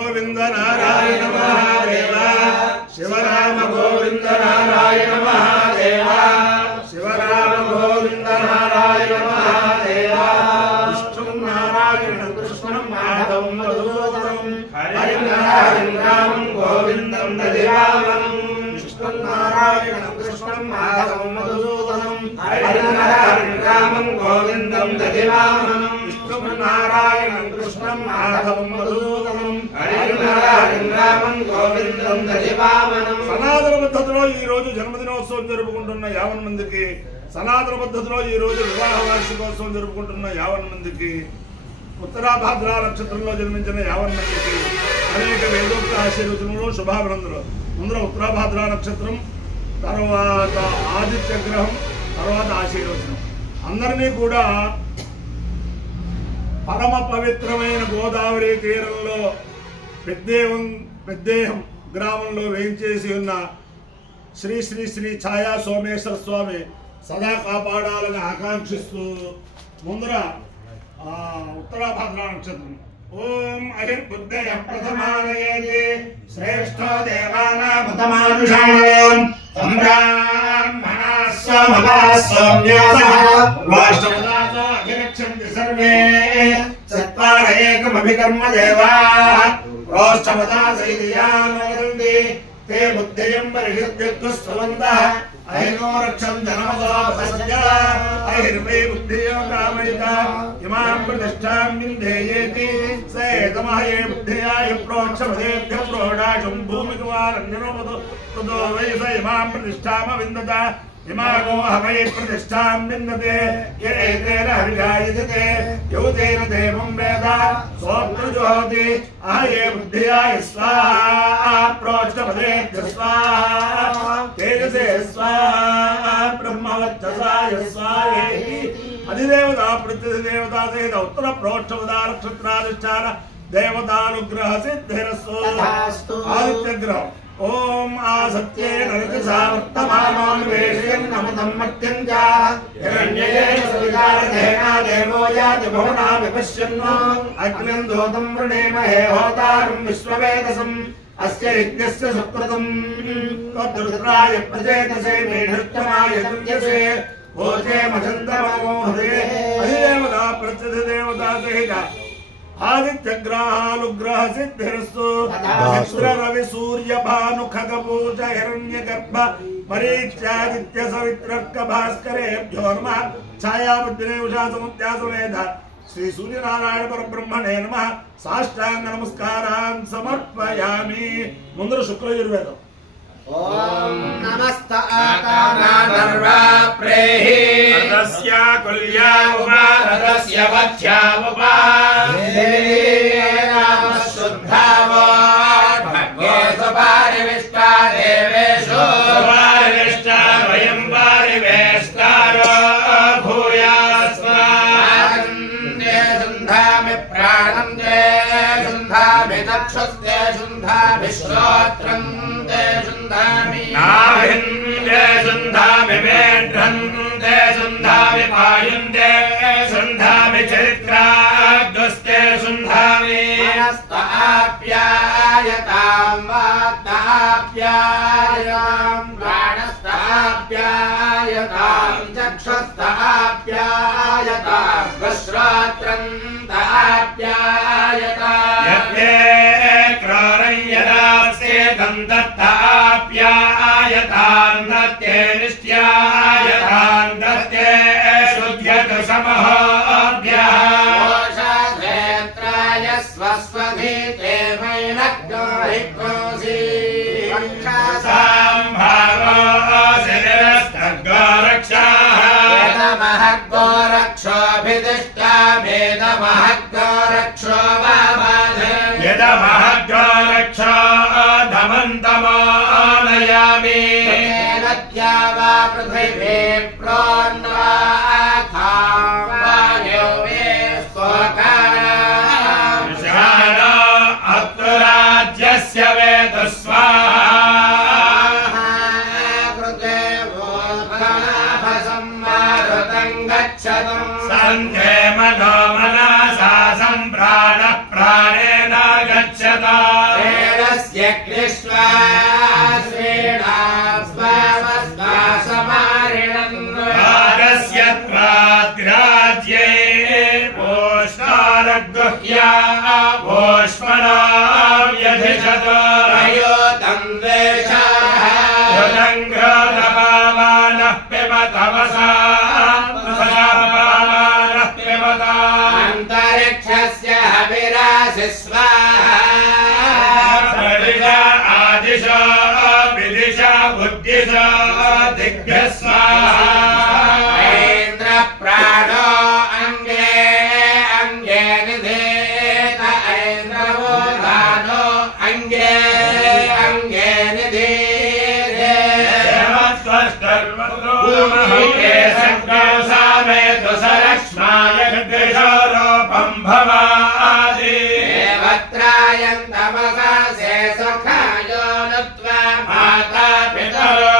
गोविंद नारायण महादेव शिवराम गोविंद नारायण महादेव शिवराम गोविंद नारायण महादेव विष्णु नारायण कृष्ण माधव मधुसूदनं हरिं रामं गोविंदं दधिवामनं विष्णु नारायण कृष्ण माधव मधुसूदनं हरिं रामं गोविंदं दधिवामनं विष्णु नारायण कृष्ण माधव मधुसूदनं हरिं रामं गोविंदं दधिवामनं సనాతన పద్ధతిలో ఈ రోజు జన్మదినోత్సవం జరుపుకుంటున్న 50 మందికి సనాతన పద్ధతిలో ఈ రోజు వివాహ వార్షికోత్సవం జరుపుకుంటున్న 50 మందికి ఉత్తరాభాద్ర నక్షత్రంలో జన్మించిన 50 మందికి అనేక వేదోక్త ఆశీర్వచనలు శుభాభినందనలు. ముందర ఉత్తరాభాద్ర నక్షత్రం, తర్వాత ఆదిత్య గ్రహం, తర్వాత ఆశీర్వచనం. అందరినీ కూడా పరమ పవిత్రమైన గోదావరి తీరంలో పెద్దేహం గ్రామంలో వేయించేసి ఉన్న శ్రీ శ్రీ శ్రీ ఛాయా సోమేశ్వర స్వామి సదా కాపాడాలని ఆకాంక్షిస్తూ ముందర ఉత్తరాభద్ర నక్షత్రం ఓం అహిర్బుద్ధయ ప్రథమానయేతి శ్రేష్ఠో దేవానామతమానుషాణం సంబ్రాహ్మణాస్సమభాస్సౌమ్యోసః అభిరక్షంతి సర్వే చత్వార ఏకమభికర్మ దేవాః ప్రోష్టమదాసైర్యానోదంతి ते बुद्धयं परिहृद्यस्वन्तः अहिनो रक्षन्ति नमसोपसज्जा अहिर्वे बुद्धियो कामयिता इमां प्रतिष्ठां विन्धेयेति स एतमहये बुद्धियाय प्रोक्षमदेभ्य प्रोडाशं भूमिकुमारण्यनोमतो ततो वै स इमां प्रतिष्ठामविन्दत इमानो हवै प्रतिष्ठां विन्दते य एतेन हरिजायते यौतेन देवं वेद सोऽप्रजुहोति अहये बुद्धियाय स्वाहा प्रोष्ठपदेभ्य स्वाहा तेजसे स्वाहा ब्रह्मवर्चसाय स्वाहेति अधिदेवता प्रत्यधिदेवता सहित उत्तर प्रोष्ठपदा नक्षत्राधिष्ठान देवतानुग्रह सिद्धिरस्तु आदित्य ग्रह ओम आसत्येन रजसा वर्तमानोन्वेषयन् नमतं मर्त्यं च हिरण्ययेन सवितारधेना देवो याति भुवना विपश्यन्नो अग्निं दूतं वृणेमहे होतारं विश्ववेदसम् अस्य यज्ञस्य सुकृतं तद्रुद्राय प्रचेतसे मेढृष्टमाय संयसे भोजे मचन्द्रमो हृदे अधिदेवता प्रत्यधिदेवता सहित आदित्य ग्रहानुग्रह सिद्धिरस्तु चंद्र रवि सूर्य भानु खग पूज हिरण्य गर्भ मरीच्यादित्य सवित्रर्क भास्करेभ्यो नमः छाया बुद्धिने उषा समुद्यासमेध श्री सूर्यनारायण परब्रह्मणे नमः साष्टांग नमस्कारान् समर्पयामि मुंदर शुक्ल यजुर्वेदम ओम नमस्त आकानादर्वा प्रेहि अदस्य कुल्या उपा अदस्य वच्या उपा नाम शुद्धावो भग्गे सुपारिविष्टा देवेषु सुपारिविष्टा वयं पारिवेष्टारो भूयास्माकन्दे शुन्धामि प्राणं ते शुन्धामि चक्षुस्ते शुन्धामि श्रोत्रं ते शुन्धामि नाभिं ते शुन्धामि मेढ्रं ते शुन्धामि पायुं ते शुन्धामि चरित्राग्रस्ते शुन्धामि मनस्ताप्यायतां वाक्ताप्यायां प्राणस्ताप्यायतां चक्षुस्ताप्यायतां श्रोत्रं ताप्यायतां यत्ते क्रोरं यदास्ते दन्ताप्यायतां दत्ते निष्ट्यायतां दत्ते शुद्ध्यत समहोऽभ्यः क्षेत्राय स्वस्वधीते मैनक्तो हिक्रोसि गोरक्षोभिदिष्टामेदमहद्गोरक्षो वामाधे यदमहद्गोरक्षो धमन्तमानयामि नद्या वा पृथिवी प्रोन्वाथा वायो मे स्वकारां शानो अत्तराज्यस्य वेदस्वाहा कृते वो फलाभसंवारुतं गच्छतु सन्धे मनो मनसा सम्प्राणः प्राणेन गच्छता श्रेणस्य कृष्वा श्रेणास्वावस्वासमारिणम् भागस्य त्वाद्राज्ये पोष्णारगुह्या पोष्मणाव्यधिषत प्रयोतं द्वेषाः हृदङ्घ्रदपामानः पिबतवसा पामानः पिबता अन्तरिक्षस्य हविरासि स्वाहा प्रदिशा आदिशा विदिशा बुद्धिशा दिग्भ्यः स्वाहा ऐन्द्रप्राणो अङ्गे अङ्गे निधेत ऐन्द्रवोधानो अङ्गे अङ्गे निधीते भूमिके सङ्कौसामेतु सरक्ष्माय गृहोरूपं भवादि देवत्रायन्तमसा से सुखायो नुत्वा माता पितरो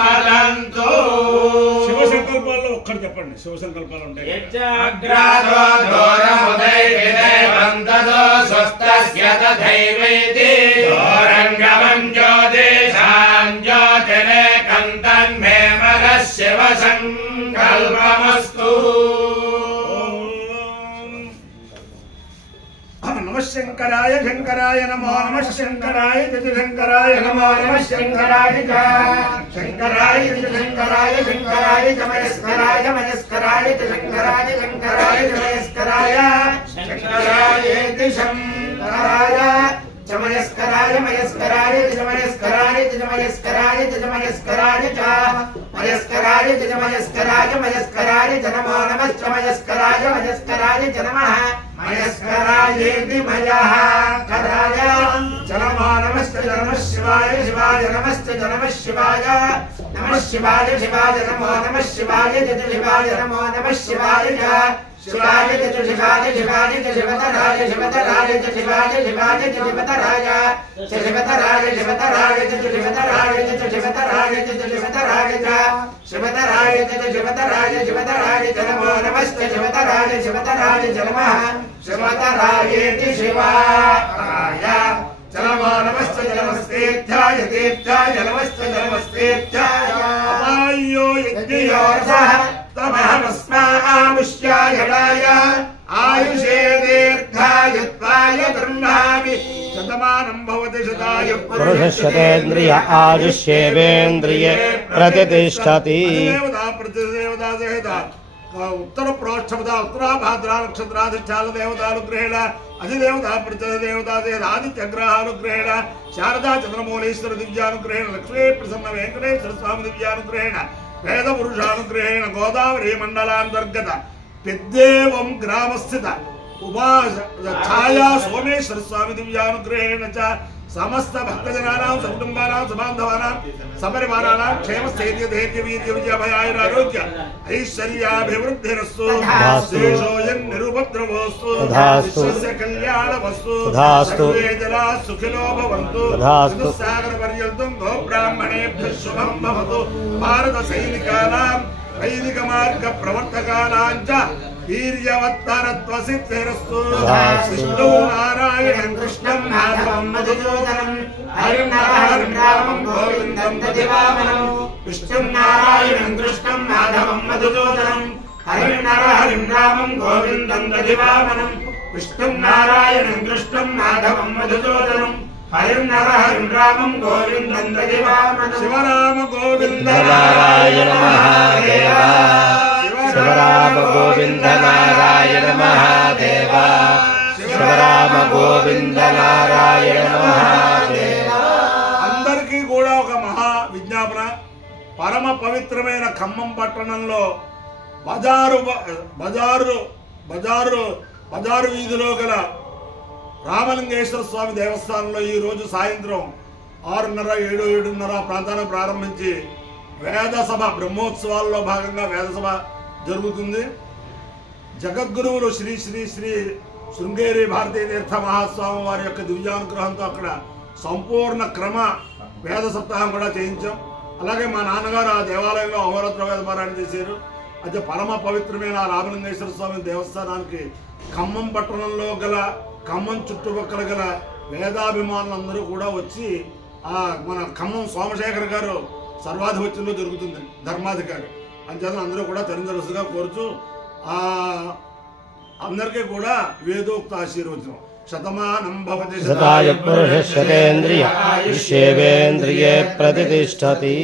वदन्तु శివ సంకల్పాల్లో ఒక్కటి చెప్పండి. శివ సంకల్పాలు ఉంటాయి. यज्ञाग्रादो दोरमुदैर्विदे वन्ददो स्वस्तस्य तथैवैति दोरङ्गमं ज्योतिषां ज्योतिरेकं तन्मे मघः शिवसङ्कल्पमस्तु నమః శంకరాయ శంకరాయ నమో నమః శంకరాయ జయ శంకరాయ నమో నమః శంకరాయ శంకరాయ జయ శంకరాయ శంకరాయ జమయస్కరాయ మయస్కరాయ జయ శంకరాయ శంకరాయ జమయస్కరాయ శంకరాయ శంకరాయ చమయస్కరాయ మయస్కరాయ జమయస్కరాయ జమయస్కరాయ జమయస్కరాయ చ మయస్కరాయ జమయస్కరాయ మయస్కరాయ జనమో నమః చమయస్కరాయ మయస్కరాయ జనమః మయస్కరాయేతి మయః కరాయ జనమో నమః నమః శివాయ శివాయ నమః నమః శివాయ నమః శివాయ శివాయ నమో నమః శివాయ జయ శివాయ నమో నమః శివాయ శివాయ జయ శివాయ శివాయ జయ శివతరాయ శివతరాయ జయ శివాయ శివాయ జయ శివతరాయ జయ శివతరాయ శివతరాయ జయ శివతరాయ జయ శివతరాయ జయ శివతరాయ శివతరాయ జయ శివతరాయ శివతరాయ నమో నమః శివతరాయ శివతరాయ నమః శివతరాయేతి శివాయ నమో నమః నమస్తేత్యాయ తీర్థాయ నమః నమస్తేత్యాయ అపాయో యజ్ఞయోర్ధః తమహమస్మాముష్యాయణాయ ఆయుషే దీర్ఘాయుత్వాయ బ్రహ్మామి శతమానం భవతి శతాయ పురుషశతేంద్రియ ఆయుష్యేవేంద్రియే ప్రతిష్టతి దేవతా ప్రతిదేవతా సహిత ఉత్తర ప్రోక్షపద ఉత్తరాభాద్ర నక్షత్రాధిష్టాన దేవతానుగ్రహేణ అధిదేవతా ప్రతిదేవతా సహిత ఆదిత్యగ్రహానుగ్రహేణ శారదా చంద్రమౌళీశ్వర దివ్యానుగ్రహేణ లక్ష్మీ ప్రసన్న వెంకటేశ్వర స్వామి దివ్యానుగ్రహేణ వేద పురుషానుగ్రహేణ గోదావరి మండలాంతర్గత పెద్దేవం గ్రామస్థిత ఉపాస ఛాయా సోమేశ్వర స్వామి దివ్యానుగ్రహేణ చ సమస్త భక్తజనానాం సకుటుంబానాం సబాంధవానాం సపరివారాణాం క్షేమస్థైర్య ధైర్య వీర్య విజయభయాయురారోగ్య ఐశ్వర్యాభివృద్ధిరస్తు దేశోయం నిరుపద్రవోస్తు విశ్వస్య కళ్యాణవస్తు సర్వే జనా సుఖినో భవంతు సాగర పర్యంతం గో బ్రాహ్మణేభ్యః శుభం భవతు భారత సైనికానాం వైదిక మార్గ ప్రవర్తకానాం చ వీర్యవత్తరత్వ సిద్ధిరస్తు విష్ణు నారాయణం కృష్ణం మాధవం మధుసూదనం హరిం నరహరిం రామం గోవిందం దదివామనం విష్ణుం నారాయణం కృష్ణం మాధవం మధుసూదనం హరిం నరహరిం రామం గోవిందం దదివామనం విష్ణుం నారాయణం కృష్ణం మాధవం మధుసూదనం హరిం నరహరిం రామం గోవిందం దదివామనం శివరామ గోవింద నారాయణ మహాదేవ శివరామ గోవింద నారాయణ మహాదేవ శివరామ గోవింద నారాయణ మహాదేవ. అందరికీ కూడా ఒక మహా విజ్ఞాపన. పరమ పవిత్రమైన ఖమ్మం పట్టణంలో బజారు వీధిలో గల రామలింగేశ్వర స్వామి దేవస్థానంలో ఈ రోజు సాయంత్రం 6:30, 7, 7:30 ప్రాంతాన్ని ప్రారంభించి వేద సభ బ్రహ్మోత్సవాల్లో భాగంగా వేద సభ జరుగుతుంది. జగద్గురువులు శ్రీ శ్రీ శ్రీ శృంగేరి భారతీ తీర్థ మహాస్వామి వారి యొక్క దివ్యానుగ్రహంతో అక్కడ సంపూర్ణ క్రమ వేద సప్తాహం కూడా చేయించాం. అలాగే మా నాన్నగారు ఆ దేవాలయంలో అహోరాత్ర వేద పారాయణ చేశారు. అయితే పరమ పవిత్రమైన రామలింగేశ్వర స్వామి దేవస్థానానికి ఖమ్మం పట్టణంలో గల ఖమ్మం చుట్టుపక్కల గల వేదాభిమానులందరూ కూడా వచ్చి మన ఖమ్మం సోమశేఖర్ గారు సర్వాధిపత్యంలో జరుగుతుంది ధర్మాధికారి అంచేత అందరూ కూడా తరించవలసిగా కోరుచు అందరికీ కూడా వేదోక్త ఆశీర్వచనం శతమానం భవతి శతాయ పురుష శతేంద్రియ ఆయుష్యేవేంద్రియే ప్రతిష్టతి.